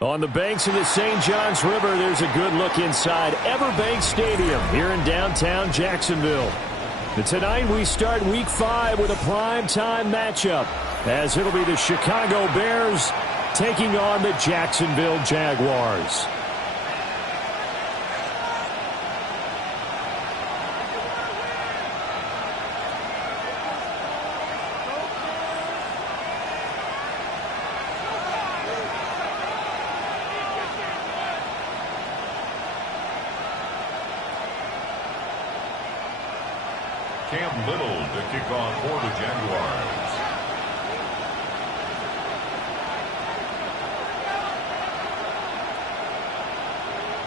On the banks of the St. Johns River, there's a good look inside Everbank Stadium here in downtown Jacksonville. And tonight we start Week 5 with a primetime matchup, as it'll be the Chicago Bears taking on the Jacksonville Jaguars. Cam Little to kick off for the Jaguars.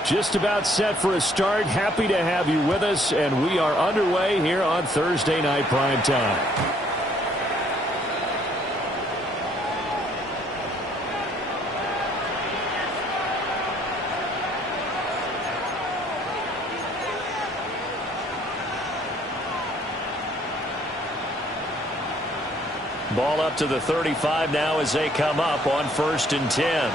Just about set for a start. Happy to have you with us, and we are underway here on Thursday Night Primetime. Ball up to the 35 now as they come up on 1st and 10.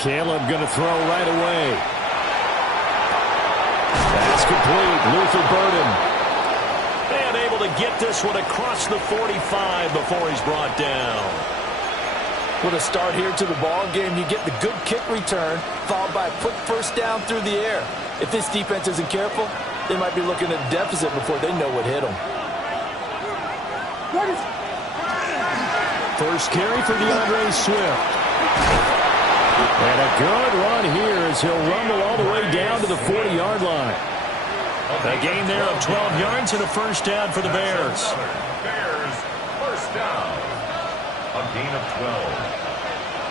Caleb going to throw right away. That's complete. Luther Burden. And able to get this one across the 45 before he's brought down. With a start here to the ball game, you get the good kick return, followed by a quick first down through the air. If this defense isn't careful, they might be looking at a deficit before they know what hit them. First carry for DeAndre Swift. And a good run here as he'll rumble all the way down to the 40-yard line. A gain there of 12 yards and a first down for the Bears. Bears, first down. A gain of 12.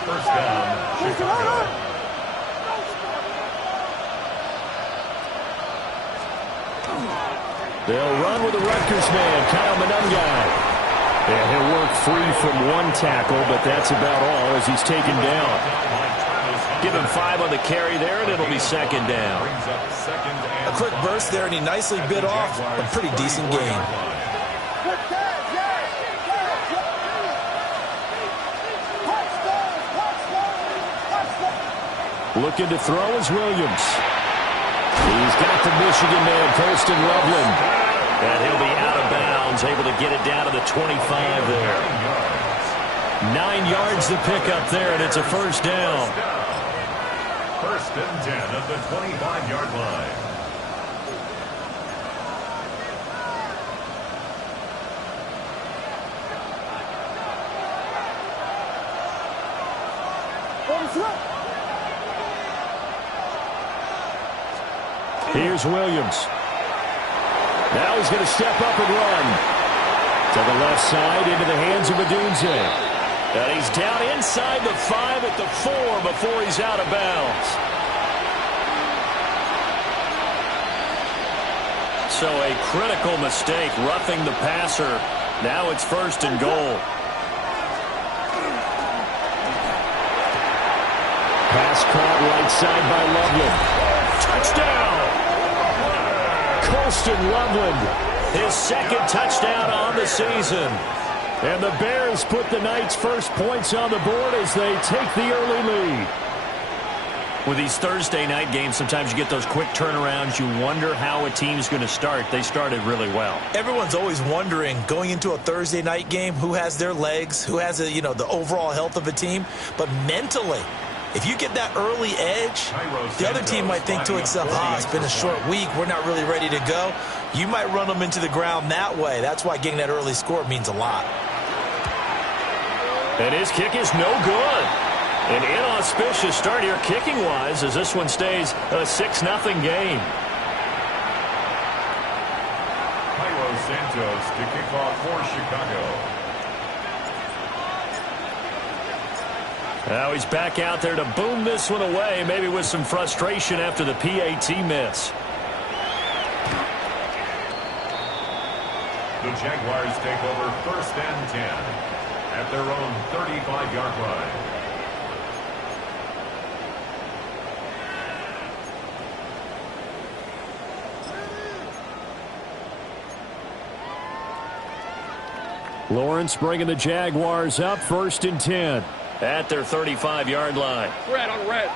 First down, Chicago. They'll run with the Rutgers man, Kyle Monungai. And he'll work free from one tackle, but that's about all as he's taken down. Give him 5 on the carry there, and it'll be second down. A quick burst there, and he nicely bit off a pretty decent gain. Looking to throw is Williams. He's got the Michigan man, Colston Loveland. And he'll be out of bounds, able to get it down to the 25 there. 9 yards to pick up there, and it's a first down. First and 10 at the 25-yard line. Here's Williams. Now he's going to step up and run. To the left side into the hands of Odunze. And he's down inside the 5 at the 4 before he's out of bounds. So a critical mistake, roughing the passer. Now it's first and goal. Pass caught right side by Loveland. Touchdown! Colston Loveland, his second touchdown on the season. And the Bears put the night's first points on the board as they take the early lead. With these Thursday night games, sometimes you get those quick turnarounds. You wonder how a team's going to start. They started really well. Everyone's always wondering, going into a Thursday night game, who has their legs, who has the overall health of a team. But mentally, if you get that early edge, the other team might think to itself, it's been a short week, we're not really ready to go. You might run them into the ground that way. That's why getting that early score means a lot. And his kick is no good. An inauspicious start here kicking-wise as this one stays a 6-0 game. Cairo Santos to kick off for Chicago. Now he's back out there to boom this one away, maybe with some frustration after the PAT miss. The Jaguars take over first and 10 at their own 35-yard line. Lawrence bringing the Jaguars up 1st and 10 at their 35-yard line. Red on red.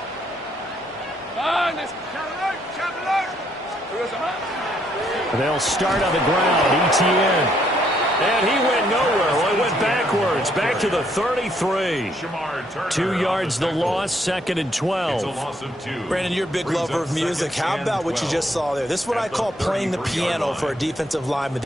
They'll start on the ground. Etienne. And he went nowhere. Well, he went backwards. Back to the 33. 2 yards the loss, 2nd and 12. It's a loss of 2. Brandon, you're a big lover of music. How about what you just saw there? This is what I call playing the piano for a defensive lineman.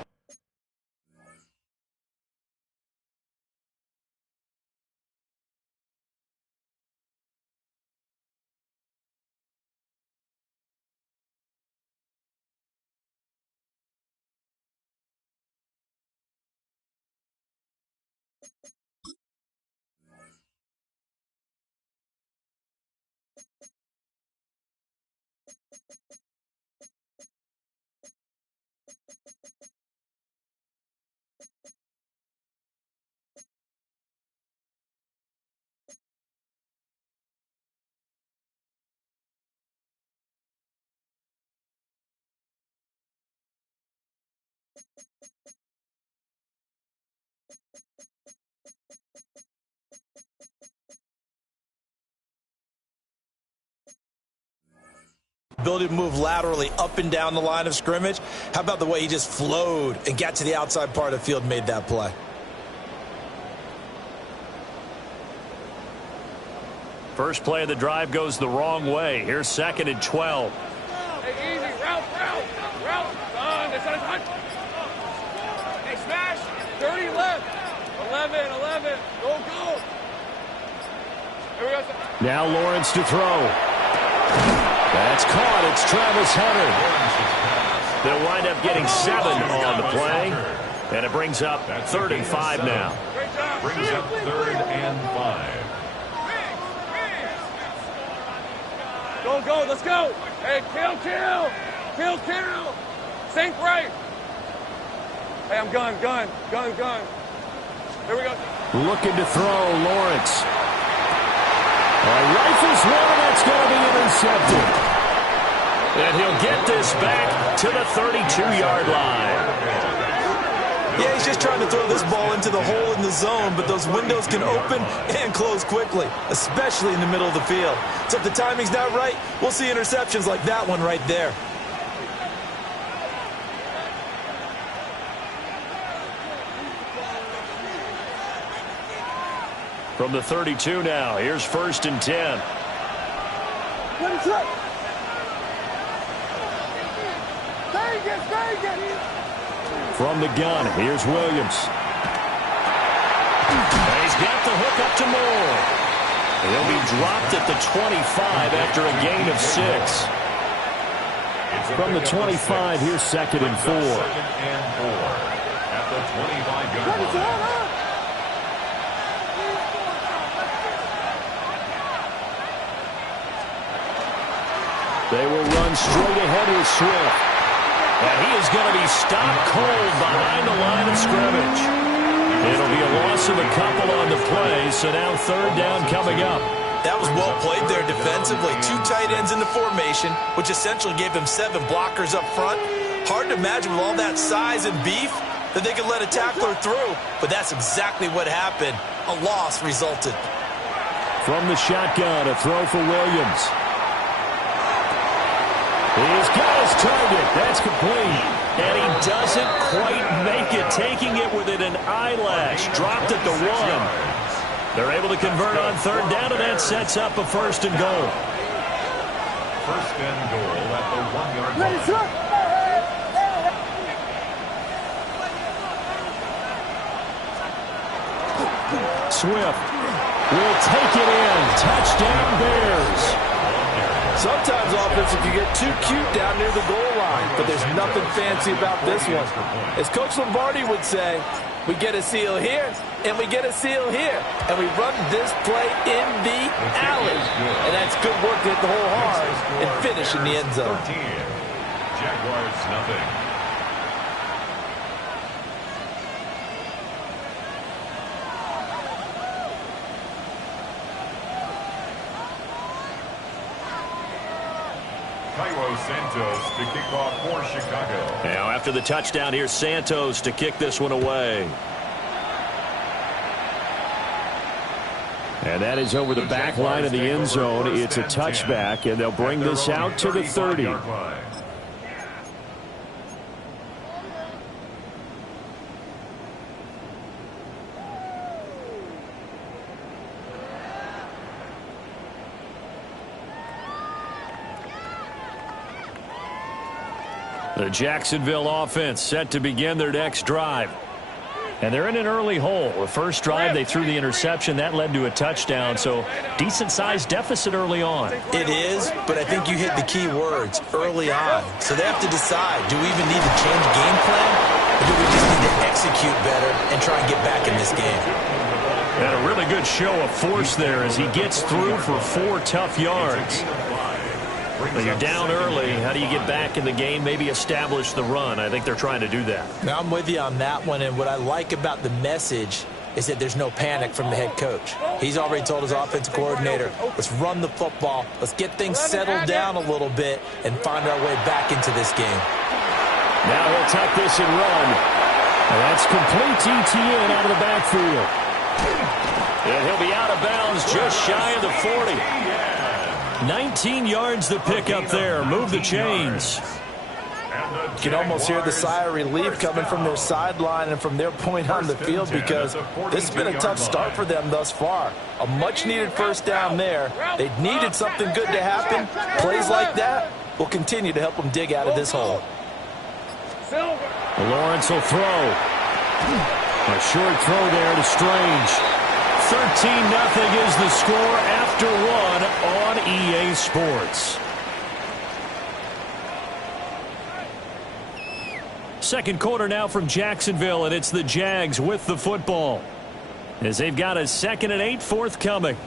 Ability to move laterally up and down the line of scrimmage. How about the way he just flowed and got to the outside part of the field and made that play? First play of the drive goes the wrong way. Here's 2nd and 12. Hey, easy. Route. That's not a touch. Hey, smash. 30 left. 11. Go. Here we go. Now Lawrence to throw. That's caught. It's Travis Hunter. They'll wind up getting 7 on the play. And it brings up 3rd and 5 now. Brings up 3rd and 5. Go. Let's go. Hey, kill. Sink right. Hey, I'm gun. Here we go. Looking to throw, Lawrence. Rifles one, that's going to be intercepted. And he'll get this back to the 32-yard line. Yeah, he's just trying to throw this ball into the hole in the zone, but those windows can open and close quickly, especially in the middle of the field. So if the timing's not right, we'll see interceptions like that one right there. From the 32 now, here's 1st and 10. From the gun, here's Williams. And he's got the hook up to Moore. He'll be dropped at the 25 after a gain of 6. From the 25, here's 2nd and 4. 2nd and 4 at the 25-yard line. They will run straight ahead with Swift. And he is going to be stopped cold behind the line of scrimmage. It'll be a loss of a couple on the play, so now 3rd down coming up. That was well played there defensively. 2 tight ends in the formation, which essentially gave them 7 blockers up front. Hard to imagine with all that size and beef that they could let a tackler through, but that's exactly what happened. A loss resulted. From the shotgun, a throw for Williams. He's got his target. That's complete. And he doesn't quite make it, taking it within an eyelash. Dropped at the 1. They're able to convert on 3rd down, and that sets up a 1st and goal. 1st and goal at the 1-yard line. Swift will take it in. Touchdown, Bears. Sometimes offense, if you get too cute down near the goal line, but there's nothing fancy about this one. As Coach Lombardi would say, we get a seal here, and we get a seal here, and we run this play in the alley. And that's good work to hit the hole hard and finish in the end zone. 13. Jaguars nothing. Santos to kick off for Chicago. Now after the touchdown, here's Santos to kick this one away. And that is over the back line of the end zone. It's a touchback, and they'll bring this out to the 30. The Jacksonville offense set to begin their next drive. And they're in an early hole. The first drive, they threw the interception. That led to a touchdown, so decent-sized deficit early on. It is, but I think you hit the key words, early on. So they have to decide, do we even need to change game plan, or do we just need to execute better and try and get back in this game? And a really good show of force there as he gets through for 4 tough yards. But you're down early. How do you get back in the game, maybe establish the run? I think they're trying to do that. Now, I'm with you on that one, and what I like about the message is that there's no panic from the head coach. He's already told his offensive coordinator, let's run the football, let's get things settled down a little bit and find our way back into this game. Now he'll tuck this and run. And that's complete to Etienne out of the backfield. And he'll be out of bounds just shy of the 40. 19 yards to pick up there. Move the chains. You can almost hear the sigh of relief coming from their sideline and from their point on the field because this has been a tough start for them thus far. A much-needed first down there. They needed something good to happen. Plays like that will continue to help them dig out of this hole. Lawrence will throw. A short throw there to Strange. 13-0 is the score after 1 on EA Sports. Second quarter now from Jacksonville, and it's the Jags with the football as they've got a 2nd and 8 forthcoming.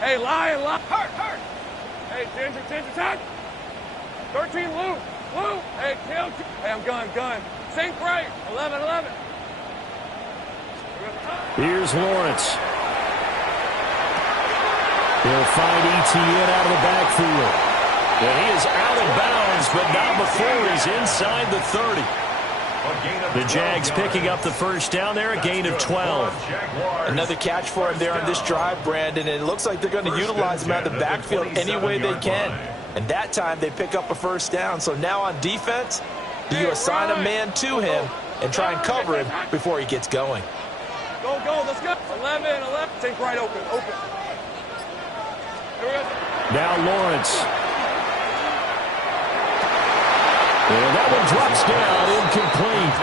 Hey, Lion, hurt. Hey, Ginger, touch. 13, Lou. Hey, kill. Hey, I'm gun. Sink right. 11. Here's Lawrence. He'll find Etienne out of the backfield. And he is out of bounds, but not before he's inside the 30. The Jags picking up the first down there, a gain of 12. Another catch for him there on this drive, Brandon, and it looks like they're going to utilize him out of the backfield any way they can. And that time they pick up a first down. So now on defense, do you assign a man to him and try and cover him before he gets going? Go, let's go. 11. Take right open. Here we go. Now Lawrence. And that one drops down, incomplete.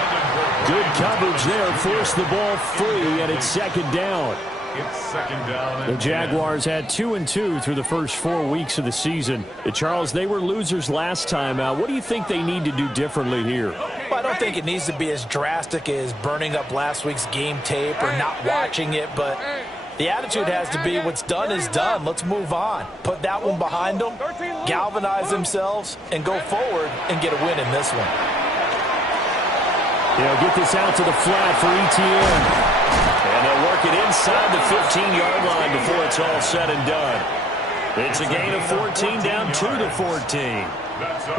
Good coverage there, forced the ball free, and it's 2nd down. The Jaguars had 2-2 through the first 4 weeks of the season. Charles, they were losers last time out. What do you think they need to do differently here? Well, I don't think it needs to be as drastic as burning up last week's game tape or not watching it, but the attitude has to be what's done is done. Let's move on. Put that one behind them, galvanize themselves, and go forward and get a win in this one. They'll get this out to the flat for Etienne. And they'll work it inside the 15-yard line before it's all said and done. It's a gain of 14 down 2-14.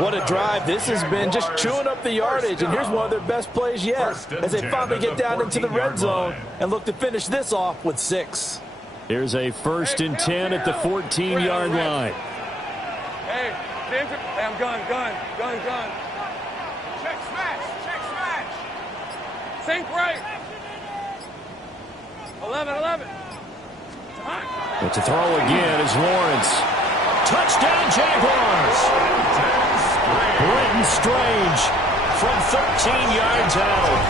What a drive this has been, just chewing up the yardage. And here's one of their best plays yet as they finally get down into the red zone and look to finish this off with 6. Here's a 1st and 10 at the 14-yard line. Hey, Ginger. Hey, I'm gun. Check smash. Sink right. 11. But to throw again is Lawrence. Touchdown, Jaguars. Britton Strange from 13 yards out.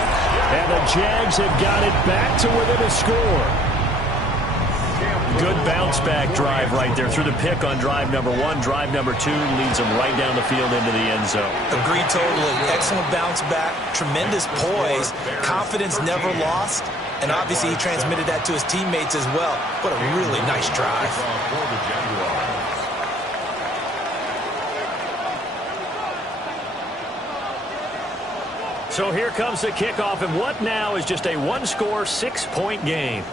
And the Jags have got it back to within a score. Good bounce-back drive right there through the pick on drive number 1. Drive number 2 leads them right down the field into the end zone. Agreed totally. Excellent bounce-back, tremendous poise, confidence never lost, and obviously he transmitted that to his teammates as well. What a really nice drive. So here comes the kickoff, and what now is just a one-score, 6-point game.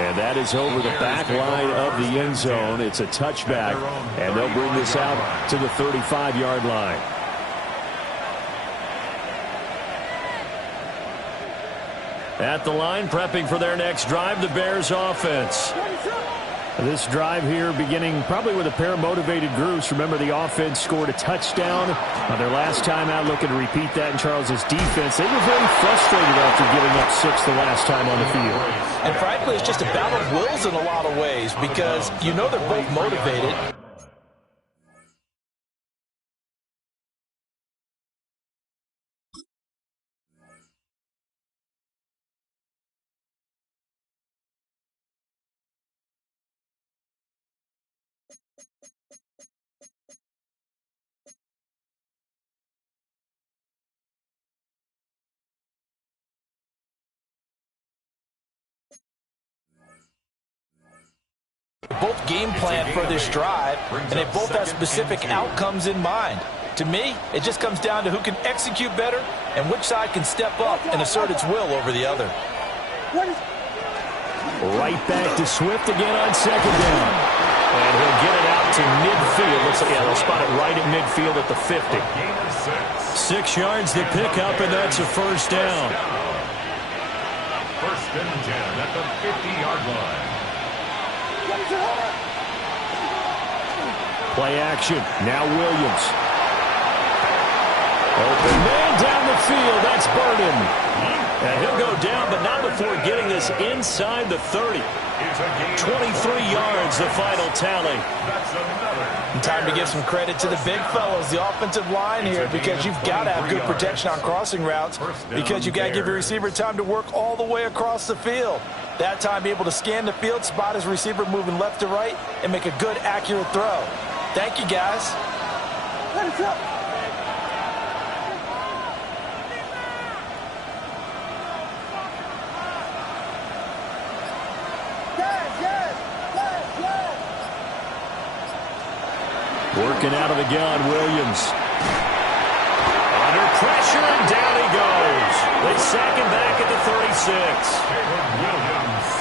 And that is over the back line of the end zone. It's a touchback, and they'll bring this out to the 35-yard line. At the line, prepping for their next drive, the Bears offense. This drive here beginning probably with a pair of motivated groups. Remember, the offense scored a touchdown on their last time out, looking to repeat that in Charles's defense. They were very frustrated after giving up 6 the last time on the field. And frankly, it's just a battle of wills in a lot of ways because you know they're both motivated. Both game plan for this drive, and they both have specific outcomes in mind. To me, it just comes down to who can execute better and which side can step up and assert its will over the other. Right back to Swift again on second down. And he'll get it out to midfield. Looks like, yeah, they'll spot it right at midfield at the 50. 6 yards to pick up, and that's a first down. First and 10 at the 50-yard line. Play action. Now Williams. Open man down the field. That's Burden. And he'll go down, but not before getting this inside the 30. 23 yards, the final tally. And time to give some credit to the big fellows, the offensive line here, because you've got to have good protection on crossing routes because you've got to give your receiver time to work all the way across the field. That time, be able to scan the field, spot his receiver moving left to right, and make a good, accurate throw. Thank you, guys. Working out of the gun, Williams. Under pressure, and down he goes. They sack him back at the 36.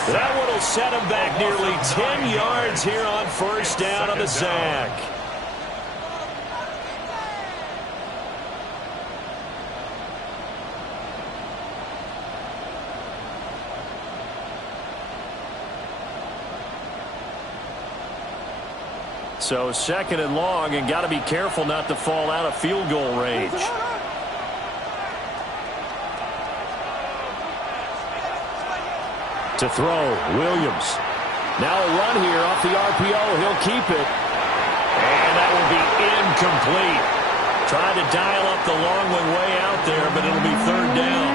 That one will set him back nearly 10 yards here on first down on the sack. So second and long, and got to be careful not to fall out of field goal range. To throw, Williams. Now a run here off the RPO. He'll keep it. And that will be incomplete. Tried to dial up the long one way out there, but it'll be third down.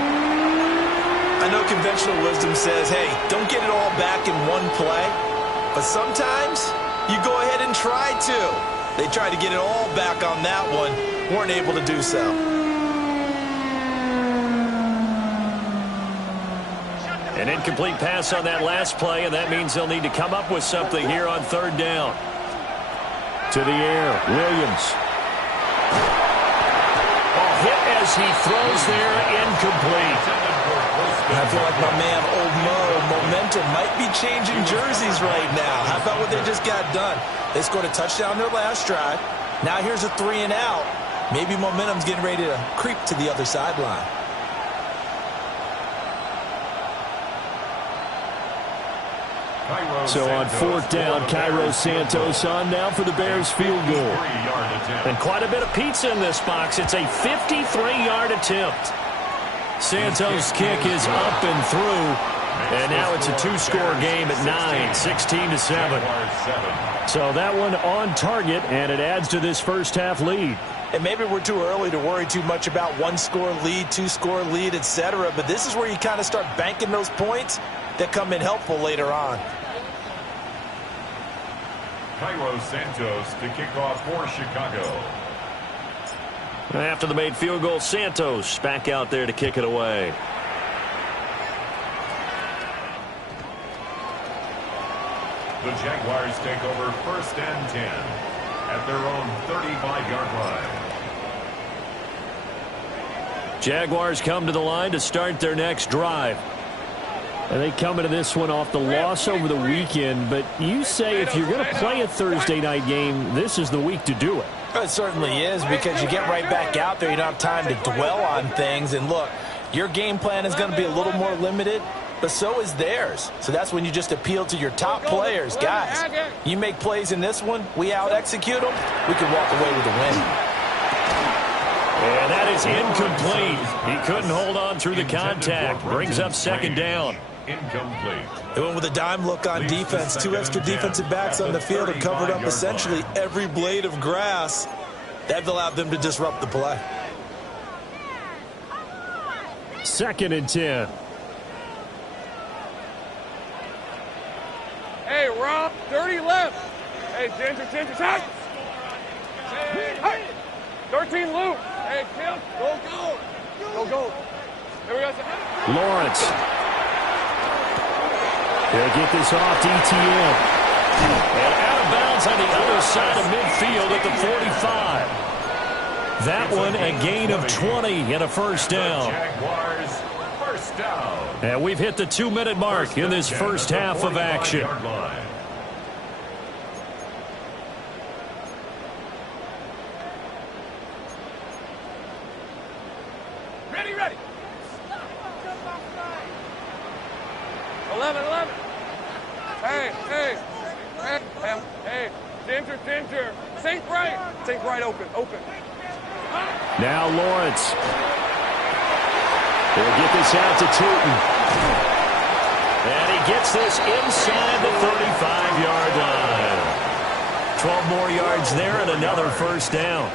I know conventional wisdom says, hey, don't get it all back in one play. But sometimes you go ahead and try to. They tried to get it all back on that one. Weren't able to do so. An incomplete pass on that last play, and that means they'll need to come up with something here on third down. To the air, Williams. Hit as he throws there, incomplete. I feel like my man, Old Mo, momentum might be changing jerseys right now. How about what they just got done? They scored a touchdown their last drive. Now here's a 3 and out. Maybe momentum's getting ready to creep to the other sideline. So on fourth down, Cairo Santos on now for the Bears field goal. And quite a bit of pizza in this box. It's a 53-yard attempt. Santos' kick is up and through. And now it's a 2-score game at 9, 16-7. So that one on target, and it adds to this first half lead. And maybe we're too early to worry too much about 1-score lead, 2-score lead, etc. But this is where you kind of start banking those points that come in helpful later on. Cairo Santos to kick off for Chicago. After the made field goal, Santos back out there to kick it away. The Jaguars take over first and 10 at their own 35-yard line. Jaguars come to the line to start their next drive. And they come into this one off the loss over the weekend, but you say if you're going to play a Thursday night game, this is the week to do it. It certainly is, because you get right back out there. You don't have time to dwell on things. And look, your game plan is going to be a little more limited, but so is theirs. So that's when you just appeal to your top players. Guys, you make plays in this one, we out-execute them, we can walk away with a win. And that is incomplete. He couldn't hold on through the contact. Brings up second down. Incomplete. They went with a dime look on defense. 2 extra defensive backs on the field and covered up essentially every blade of grass. That allowed them to disrupt the play. 2nd and 10. Hey, Rob, dirty left. Hey, Ginger, touch. Hey, 13 loop. Hey, Kim, go. Here we go. Lawrence. They'll get this off to ETN. And out of bounds on the other side of midfield at the 45. That one a gain of 20 and a first down. Jaguars, first down. And we've hit the 2-minute mark in this first half of action. Ready. 11. Hey, Ginger. Think right, open. Now Lawrence. They'll get this out to Tootin. And he gets this inside the 35-yard line. 12 more yards there and another first down.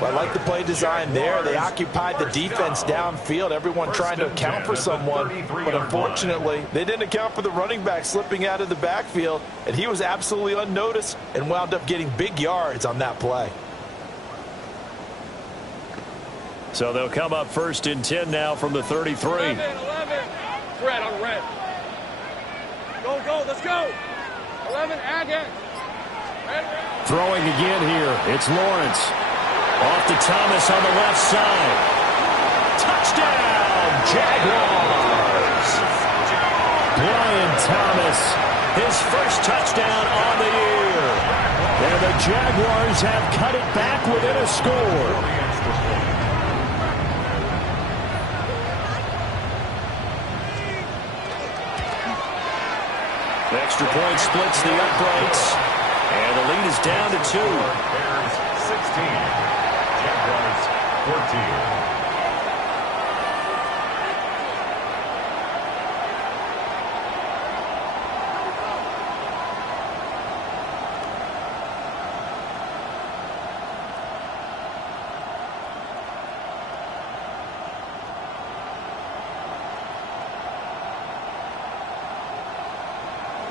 Well, I like the play design there. They occupied the defense downfield, everyone trying to account for someone. But unfortunately, they didn't account for the running back slipping out of the backfield, and he was absolutely unnoticed and wound up getting big yards on that play. So they'll come up 1st and 10 now from the 33. 11. Red on red. Go, let's go. 11, again. Red. Throwing again here. It's Lawrence. Off to Thomas on the left side. Touchdown, Jaguars. Brian Thomas, his first touchdown on the year. And the Jaguars have cut it back within a score. The extra point splits the uprights. And the lead is down to 2. Bears 16. Jaguars 14.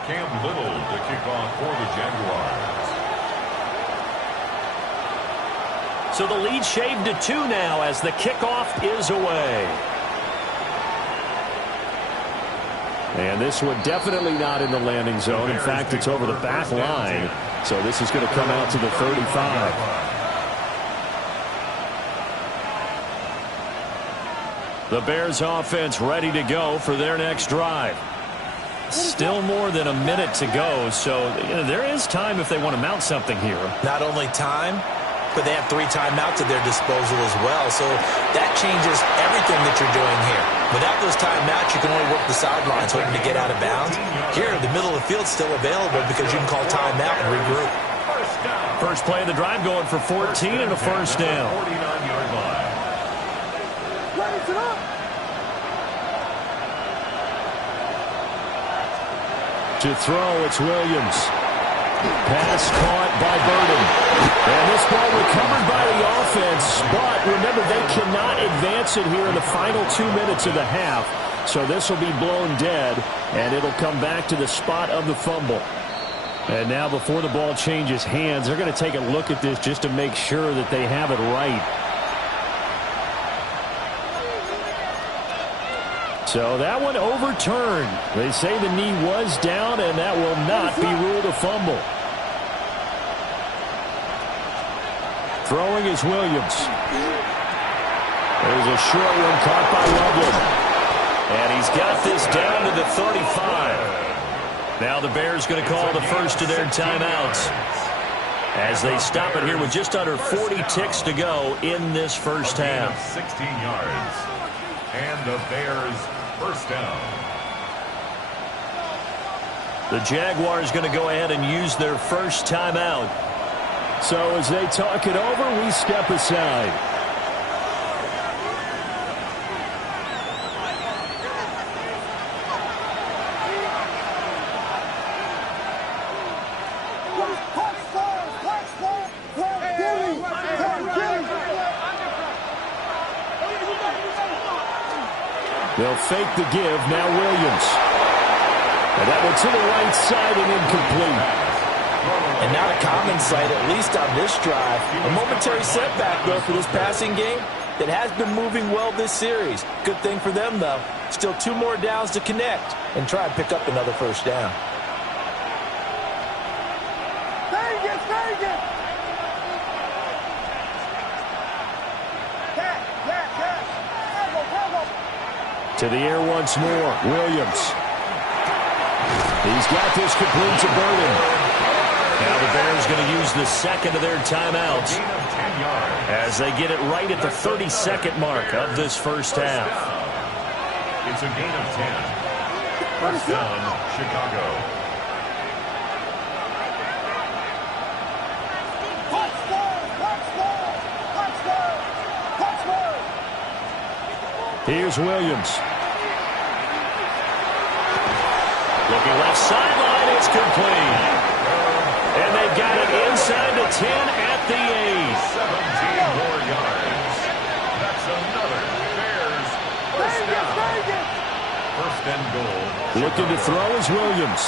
Cam Little to kick off for the Jaguars. So the lead shaved to 2 now as the kickoff is away. And this one definitely not in the landing zone. In fact, it's over the back line. So this is going to come out to the 35. The Bears offense ready to go for their next drive. Still more than a minute to go, so there is time if they want to mount something here. Not only time, but they have 3 timeouts at their disposal as well, so that changes everything that you're doing here. Without those timeouts, you can only work the sidelines hoping to get out of bounds. Here, the middle of the field's still available because you can call timeout and regroup. First play of the drive going for 14 and a first down. 49-yard line. To throw, it's Williams. Pass caught by Burden. And this ball recovered by the offense, but remember, they cannot advance it here in the final 2 minutes of the half. So this will be blown dead, and it'll come back to the spot of the fumble. And now before the ball changes hands, they're going to take a look at this just to make sure that they have it right. So that one overturned. They say the knee was down, and that will not be ruled a fumble. Throwing is Williams. There's a short one caught by Loveland. And he's got this down to the 35. Now the Bears going to call the first of their timeouts as they stop it here with just under 40 ticks to go in this first half. 16 yards. And the Bears first down. The Jaguars going to go ahead and use their first timeout. So as they talk it over, we step aside. They'll fake the give. Now Williams. And that one to the right side and incomplete. And not a common sight, at least on this drive. A momentary setback, though, for this passing game that has been moving well this series. Good thing for them, though. Still 2 more downs to connect and try and pick up another first down. To the air once more. Williams. He's got this complete to Burden. Now the Bears going to use the second of their timeouts as they get it right at the 32nd mark of this first half. It's a gain of 10. First down, Chicago. Here's Williams. Looking left sideline, it's complete. And they've got it inside the 10 at the 8. 17 more yards. That's another Bears first down. First and goal. Looking to throw is Williams.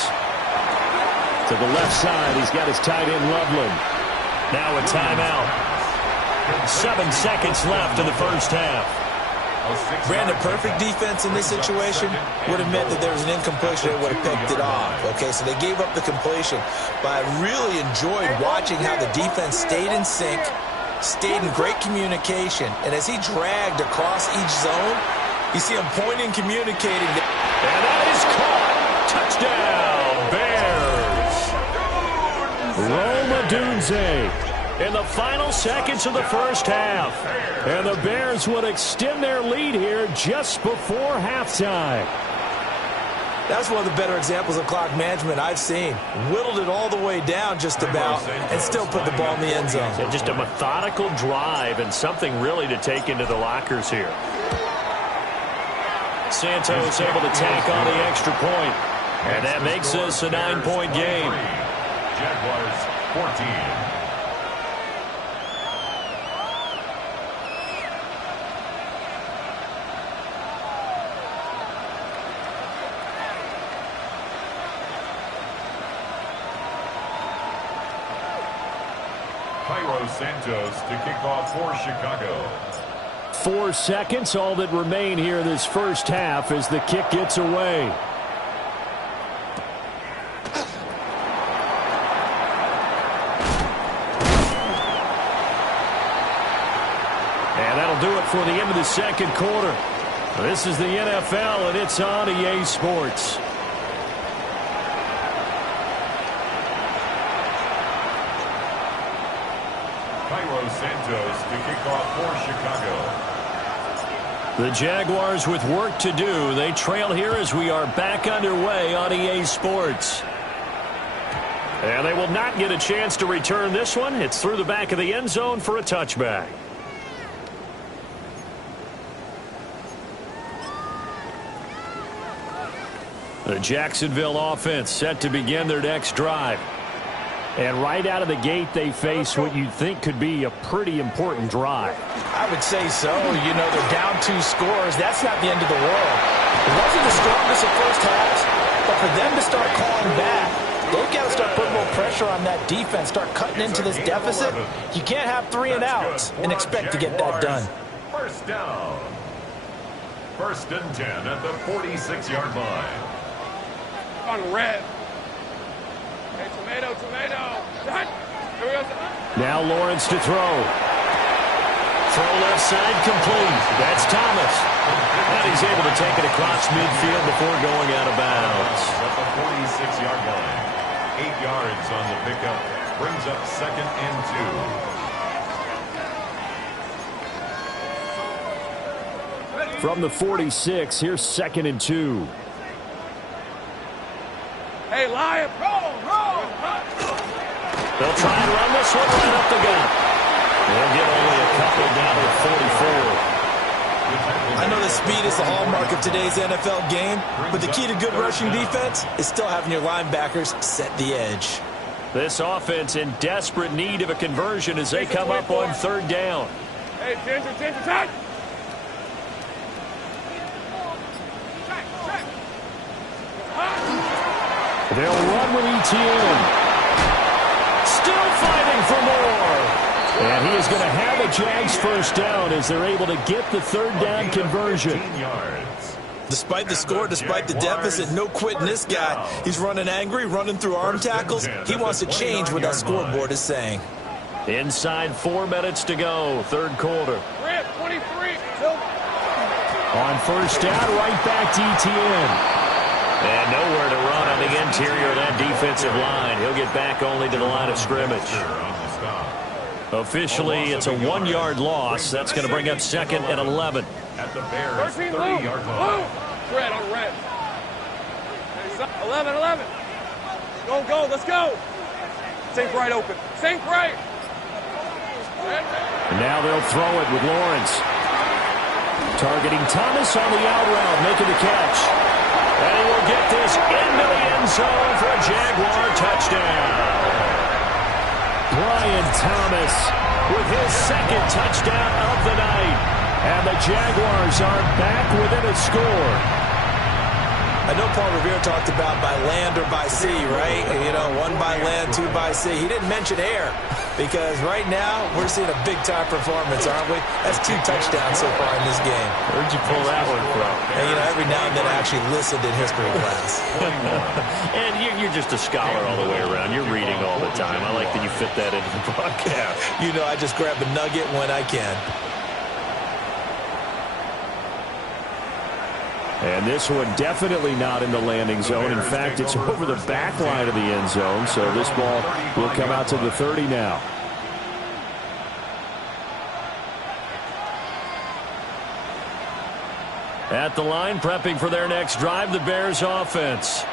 To the left side, he's got his tight end Loveland. Now a timeout. 7 seconds left in the first half. Brandon, perfect defense in this situation would have meant that there was an incompletion. They would have picked it off. Okay, so they gave up the completion. But I really enjoyed watching how the defense stayed in sync, stayed in great communication. And as he dragged across each zone, you see him pointing, communicating. And that is caught. Touchdown, Bears. Rome Odunze in the final seconds of the first half. And the Bears would extend their lead here just before halftime. That's one of the better examples of clock management I've seen. Whittled it all the way down just about and still put the ball in the end zone. Yeah, just a methodical drive and something really to take into the lockers here. Santos able to tack on the extra point. And that makes this a 9-point game. Jaguars 14. Santos to kick off for Chicago. 4 seconds, all that remain here in this first half as the kick gets away. And that'll do it for the end of the second quarter. This is the NFL, and it's on EA Sports. Santos to kick off for Chicago. The Jaguars with work to do. They trail here as we are back underway on EA Sports. And they will not get a chance to return this one. It's through the back of the end zone for a touchback. The Jacksonville offense set to begin their next drive. And right out of the gate, they face what you'd think could be a pretty important drive. I would say so. You know, they're down 2 scores. That's not the end of the world. It wasn't the strongest of first halves, but for them to start calling back, they've got to start putting more pressure on that defense, start cutting into this deficit. You can't have 3 and outs and expect to get that done. First down. First and 10 at the 46-yard line. On red. Hey, tomato. Now Lawrence to throw. Throw left side complete. That's Thomas. And he's able to take it across midfield before going out of bounds. At the 46-yard line. 8 yards on the pickup. Brings up 2nd and 2. From the 46, here's 2nd and 2. Hey, Lion, roll. They'll try and run this one right up the gut. They'll get only a couple down to 44. I know the speed is the hallmark of today's NFL game, but the key to good rushing defense is still having your linebackers set the edge. This offense in desperate need of a conversion as they come up on 3rd down. Hey, Ginger, tight. They'll run with ETN. Still fighting for more. And he is going to have a Jags first down as they're able to get the 3rd down conversion. Despite the score, despite the deficit, no quitting this guy. He's running angry, running through arm tackles. He wants to change what that scoreboard is saying. Inside 4 minutes to go, 3rd quarter. 23. On 1st down, right back to ETN. And nowhere to run on the interior of that defensive line. He'll get back only to the line of scrimmage. Officially, it's a 1-yard loss. That's going to bring up 2nd and 11. At the Bears' 30-yard line. Red on red. 11. Go, let's go. Sink right open. Sink right. And now they'll throw it with Lawrence. Targeting Thomas on the out route, making the catch. And he will get this into the end zone for a Jaguar touchdown. Brian Thomas with his 2nd touchdown of the night. And the Jaguars are back within a score. I know Paul Revere talked about by land or by sea, right? You know, 1 by land, 2 by sea. He didn't mention air because right now we're seeing a big-time performance, aren't we? That's 2 touchdowns so far in this game. Where'd you pull that one from? And, you know, every now and then I actually listened in history class. And you're just a scholar all the way around. You're reading all the time. I like that you fit that into the broadcast. You know, I just grab a nugget when I can. And this one definitely not in the landing zone. In fact, it's over the back line of the end zone. So this ball will come out to the 30 now. At the line, prepping for their next drive, the Bears offense.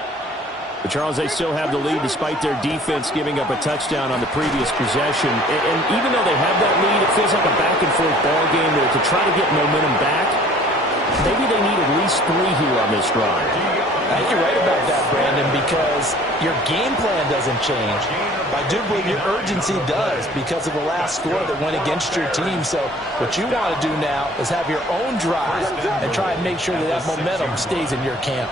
But Charles, they still have the lead despite their defense giving up a touchdown on the previous possession. And even though they have that lead, it feels like a back-and-forth ball game where to try to get momentum back, maybe they need at least 3 here on this drive. I think you're right about that, Brandon, because your game plan doesn't change. I do believe your urgency does because of the last score that went against your team. So what you want to do now is have your own drive and try and make sure that that momentum stays in your camp.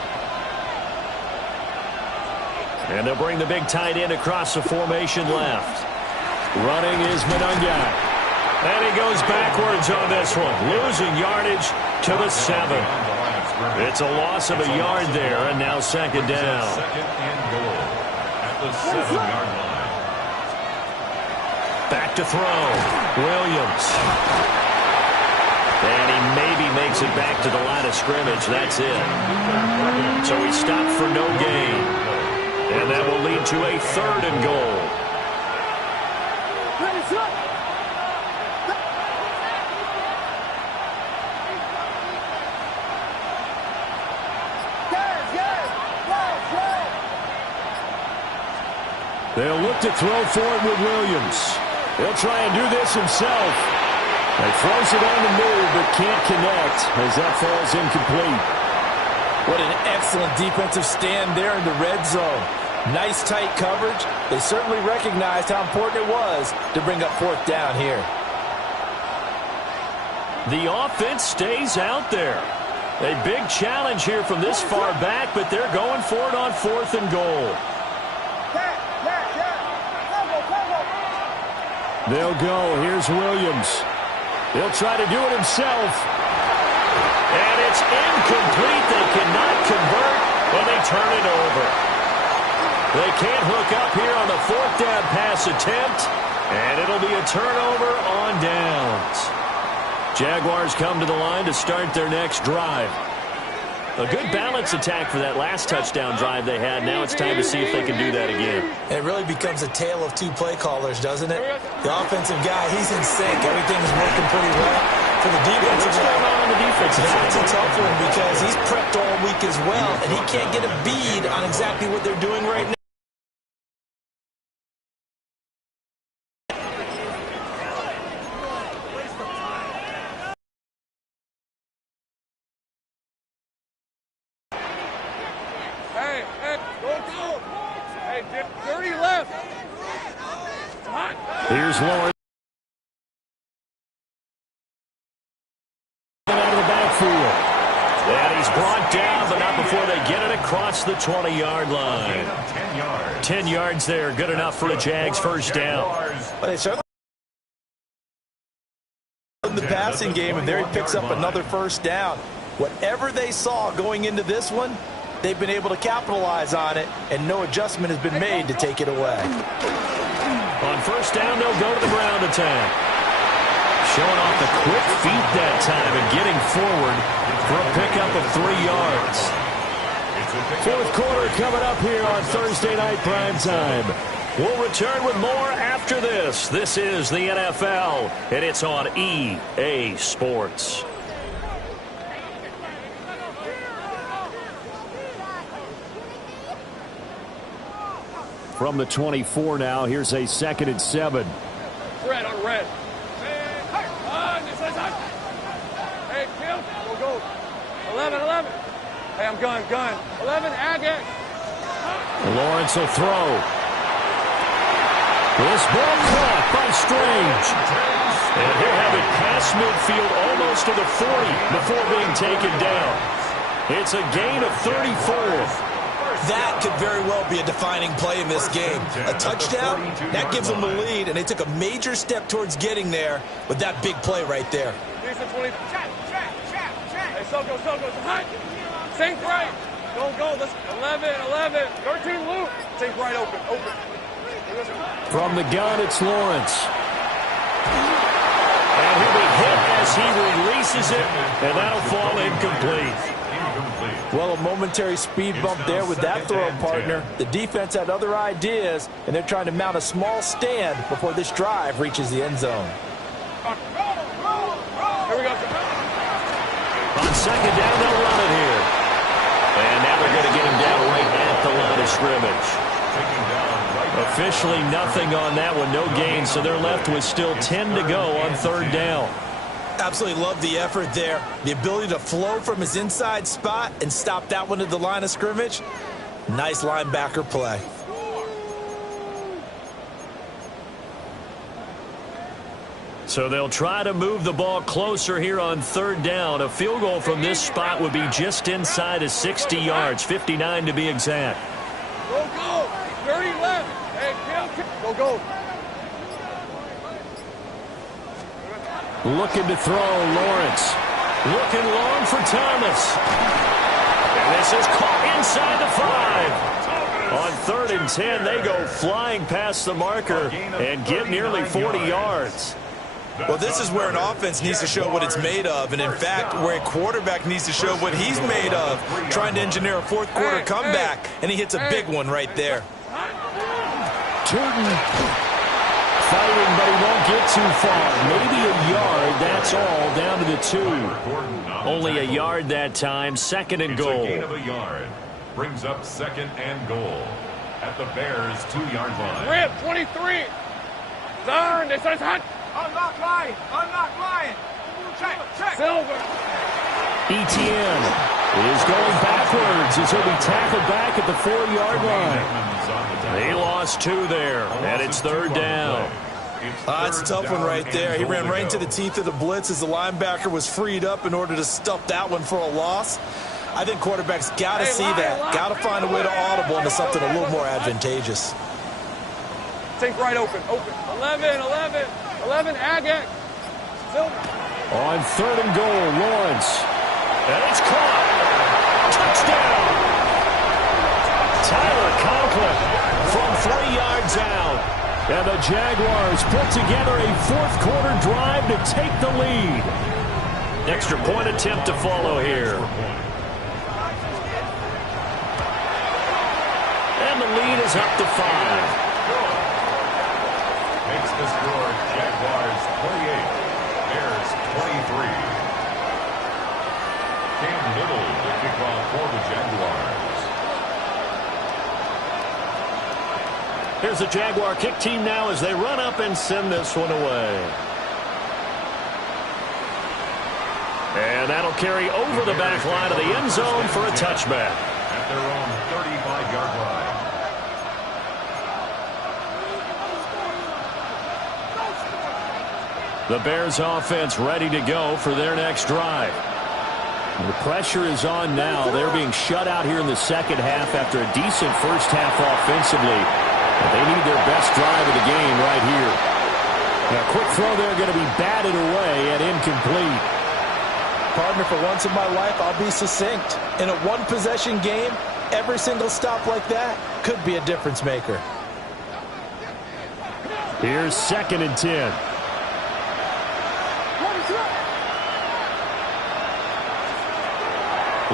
And they'll bring the big tight end across the formation left. Running is Monunga. And he goes backwards on this one. Losing yardage to the 7. It's a loss of a yard there, and now 2nd down. 2nd and goal at the 7-yard line. Back to throw. Williams. And he maybe makes it back to the line of scrimmage. That's it. So he stopped for no gain. And that will lead to a 3rd and goal. They'll look to throw for it with Williams. He'll try and do this himself. He throws it on the move, but can't connect as that falls incomplete. What an excellent defensive stand there in the red zone. Nice tight coverage. They certainly recognized how important it was to bring up 4th down here. The offense stays out there. A big challenge here from this far back, but they're going for it on 4th and goal. They'll go. Here's Williams. He'll try to do it himself. And it's incomplete. They cannot convert, and they turn it over. They can't hook up here on the 4th down pass attempt, and it'll be a turnover on downs. Jaguars come to the line to start their next drive. A good balance attack for that last touchdown drive they had. Now it's time to see if they can do that again. It really becomes a tale of two play callers, doesn't it? The offensive guy, he's in sync. Everything's working pretty well. For the defensive guy, on the defensive side? that's a tough one because he's prepped all week as well, and he can't get a bead on exactly what they're doing right now. Here's Lawrence. Out of the backfield. And he's brought down, but not before they get it across the 20-yard line. 10 yards there. Good enough for a Jags first down. Well, they certainly in the passing game, and there he picks up another first down. Whatever they saw going into this one, they've been able to capitalize on it, and no adjustment has been made to take it away. On first down, they'll go to the ground attack. Showing off the quick feet that time and getting forward for a pickup of 3 yards. Fourth quarter coming up here on Thursday Night Primetime. We'll return with more after this. This is the NFL, and it's on EA Sports. From the 24 now, here's a 2nd and 7. Red on red. Hey, Kim, go. 11. Hey, I'm gun. 11, Agate. Lawrence will throw. This ball caught by Strange. And he'll have it past midfield almost to the 40 before being taken down. It's a gain of 34. That could very well be a defining play in this game. A touchdown, that gives them the lead, and they took a major step towards getting there with that big play right there. Hey, Soko, sink right. Go. Let's 11. 13 loop. Sink right, open. From the gun, it's Lawrence. And he'll be hit as he releases it, and that'll fall incomplete. Well, a momentary speed bump there with that throw partner. The defense had other ideas, and they're trying to mount a small stand before this drive reaches the end zone. Here we go. On second down, they'll run it here. And now they're going to get him down right at the line of scrimmage. Officially nothing on that one, no gain, so they're left with still 10 to go on third down. Absolutely love the effort there. The ability to flow from his inside spot and stop that one at the line of scrimmage. Nice linebacker play. So they'll try to move the ball closer here on third down. A field goal from this spot would be just inside of 60 yards, 59 to be exact. Go. 30 left. Hey, go. Looking to throw, Lawrence. Looking long for Thomas. And this is caught inside the 5. On 3rd and 10, they go flying past the marker and get nearly 40 yards. Well, this is where an offense needs to show what it's made of, and in fact, where a quarterback needs to show what he's made of, trying to engineer a fourth quarter comeback, and he hits a big one right there. Turton fighting, but he won't get too far. Maybe a yard, that's all, down to the 2. Only a yard that time, 2nd and goal. It's a gain of a yard. Brings up 2nd and goal at the Bears' 2-yard line. Rip, 23. Zern, this is hot. Unlock line. Check. Silver. Etienne is going backwards as he'll be tackled back at the 4-yard line. He lost 2 there, and it's 3rd down. That's a tough one right there. He ran right into the teeth of the blitz as the linebacker was freed up in order to stuff that one for a loss. I think quarterbacks got to see that. Got to find a way to audible into something a little more advantageous. Take right open. 11, Agate. Silver. On 3rd and goal, Lawrence. And it's caught. Touchdown. Tyler Conklin from 3 yards out. And the Jaguars put together a fourth quarter drive to take the lead. Extra point attempt to follow here. And the lead is up to 5. Makes the score Jaguars 28, Bears 23. Cam Little to kick off for the Jaguars. Here's the Jaguar kick team now as they run up and send this one away. And that'll carry over the back line of the end zone for a touchback. At their own 35-yard line. The Bears offense ready to go for their next drive. The pressure is on now. They're being shut out here in the second half after a decent first half offensively. But they need their best drive of the game right here. Now, a quick throw there going to be batted away and incomplete. Partner, for once in my life, I'll be succinct. In a one-possession game, every single stop like that could be a difference maker. Here's 2nd and 10.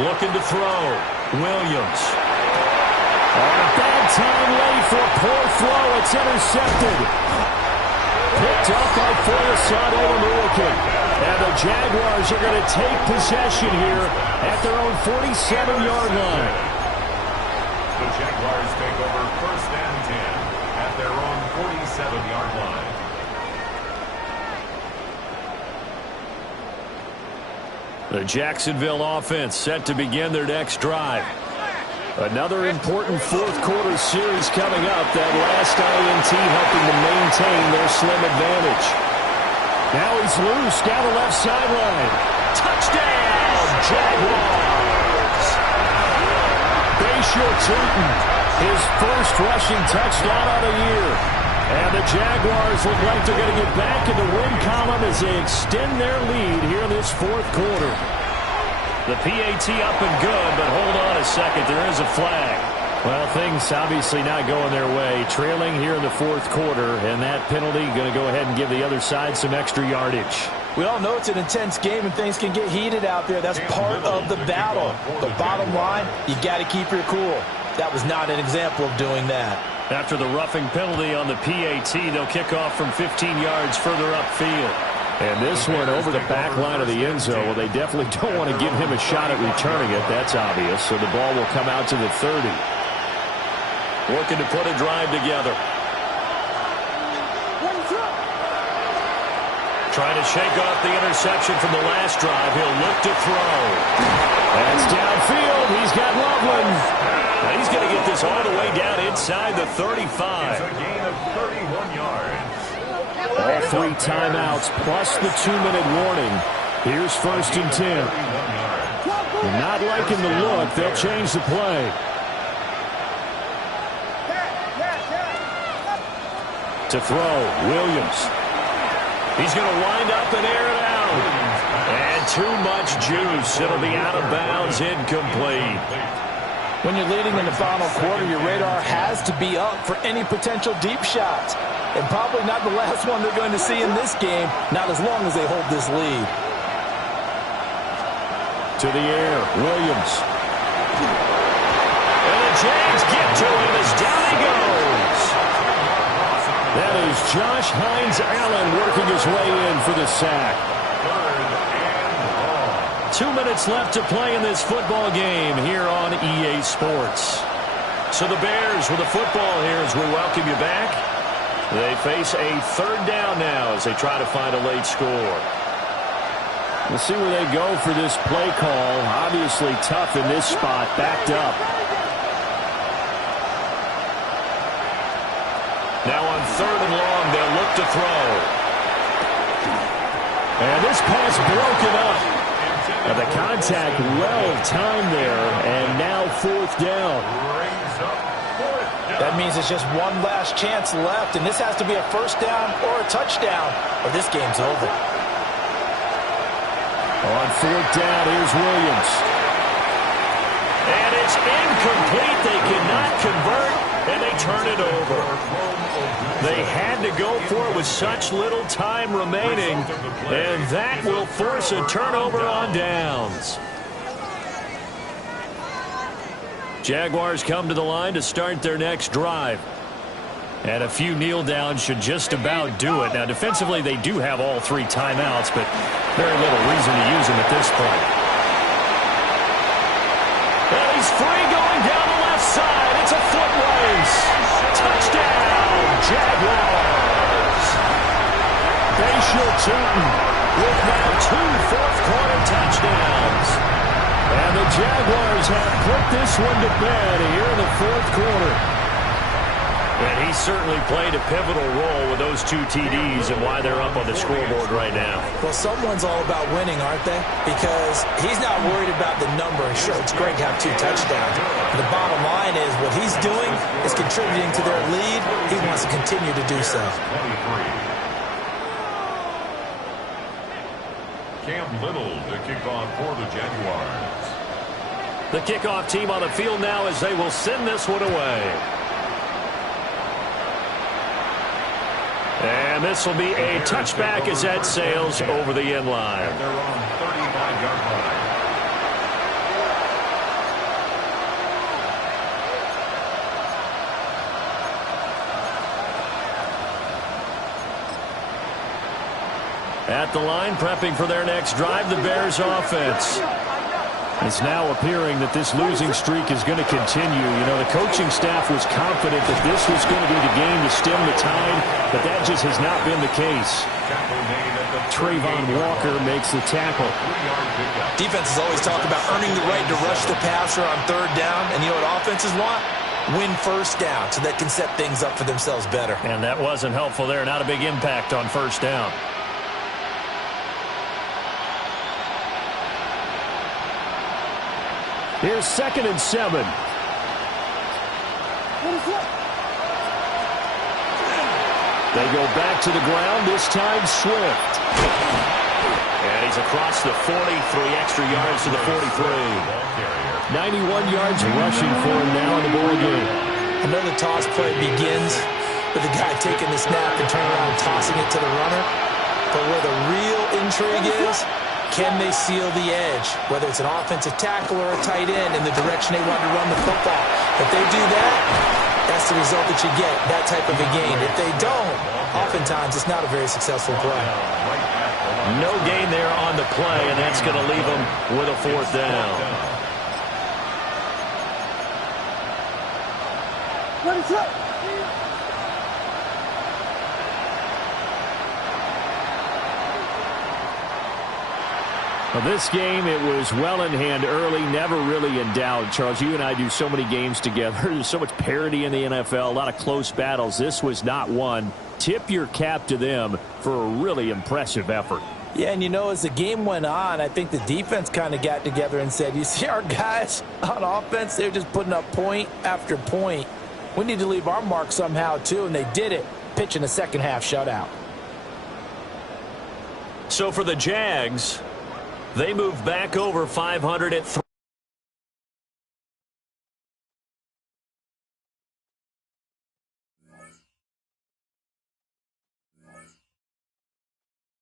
Looking to throw. Williams. On a bad time late for a poor throw. It's intercepted. Picked up by Foyasade Oluwakin. And the Jaguars are going to take possession here at their own 47-yard line. The Jaguars take over 1st and 10 at their own 47-yard line. The Jacksonville offense set to begin their next drive. Another important fourth-quarter series coming up. That last INT helping to maintain their slim advantage. Now he's loose down the left sideline. Touchdown, Jaguars! Bayshore Tootin, his first rushing touchdown on the year. And the Jaguars look like they're going to get back in the win column as they extend their lead here in this fourth quarter. The PAT up and good, but hold on a second. There is a flag. Well, things obviously not going their way. Trailing here in the fourth quarter, and that penalty going to go ahead and give the other side some extra yardage. We all know it's an intense game and things can get heated out there. That's part of the battle. The bottom line, you got to keep your cool. That was not an example of doing that. After the roughing penalty on the PAT, they'll kick off from 15 yards further upfield. And this one over the back line of the end zone. Well, they definitely don't want to give him a shot at returning it. That's obvious. So the ball will come out to the 30. Working to put a drive together. Trying to shake off the interception from the last drive. He'll look to throw. That's downfield. He's got Loveland. Now he's going to get this all the way down inside the 35. It's a gain of 31 yards. All 3 timeouts plus the 2-minute warning. Here's 1st and 10. Not liking the look. They'll change the play. To throw, Williams. He's going to wind up and air it out. And too much juice. It'll be out of bounds, incomplete. When you're leading in the final quarter, your radar has to be up for any potential deep shots. And probably not the last one they're going to see in this game, not as long as they hold this lead. To the air, Williams. And the Jags get to him as down he goes. That is Josh Hines-Allen working his way in for the sack. 2 minutes left to play in this football game here on EA Sports. So the Bears with the football here as we welcome you back. They face a 3rd down now as they try to find a late score. We'll see where they go for this play call. Obviously tough in this spot, backed up. Now on 3rd and long, they'll look to throw. And this pass broken up. And the contact well timed there, and now 4th down. That means it's just one last chance left, and this has to be a 1st down or a touchdown, or this game's over. On 4th down, here's Williams. And it's incomplete. They cannot convert. and they turn it over. They had to go for it with such little time remaining, and that will force a turnover on downs. Jaguars come to the line to start their next drive. And a few kneel downs should just about do it. Now, defensively, they do have all 3 timeouts, but very little reason to use them at this point. And he's free going down the left side. It's a foot race. Touchdown, Jaguars. Bayshaw Tootin with now 2 fourth-quarter touchdowns. And the Jaguars have put this one to bed here in the 4th quarter. And he certainly played a pivotal role with those 2 TDs and why they're up on the scoreboard right now. Well, someone's all about winning, aren't they? Because he's not worried about the number. Sure, it's great to have 2 touchdowns. The bottom line is what he's doing is contributing to their lead. He wants to continue to do so. Cam Little to kick off for the Jaguars. The kickoff team on the field now as they will send this one away. And this will be a touchback as that sails over the end line. At their own 35-yard line. At the line, prepping for their next drive, the Bears offense. It's now appearing that this losing streak is going to continue. You know, the coaching staff was confident that this was going to be the game to stem the tide, but that just has not been the case. Trayvon Walker makes the tackle. Defenses always talk about earning the right to rush the passer on 3rd down, and you know what offenses want? Win 1st down so they can set things up for themselves better. And that wasn't helpful there. Not a big impact on 1st down. Here's 2nd and 7. They go back to the ground, this time Swift. And he's across the 40, 3 extra yards to the 43. 91 yards rushing for him now in the ball game. I know the toss play begins with the guy taking the snap and turning around and tossing it to the runner. But where the real intrigue is, can they seal the edge, whether it's an offensive tackle or a tight end in the direction they want to run the football? If they do that, that's the result that you get, that type of a gain. If they don't, oftentimes it's not a very successful play. No gain there on the play, and that's going to leave them with a 4th down. Well, this game, it was well in hand early, never really in doubt. Charles, you and I do so many games together. There's so much parity in the NFL, a lot of close battles. This was not one. Tip your cap to them for a really impressive effort. Yeah, and you know, as the game went on, I think the defense kind of got together and said, you see our guys on offense, they're just putting up point after point. We need to leave our mark somehow, too, and they did it, pitching a 2nd half shutout. So for the Jags, they move back over 500 at 3.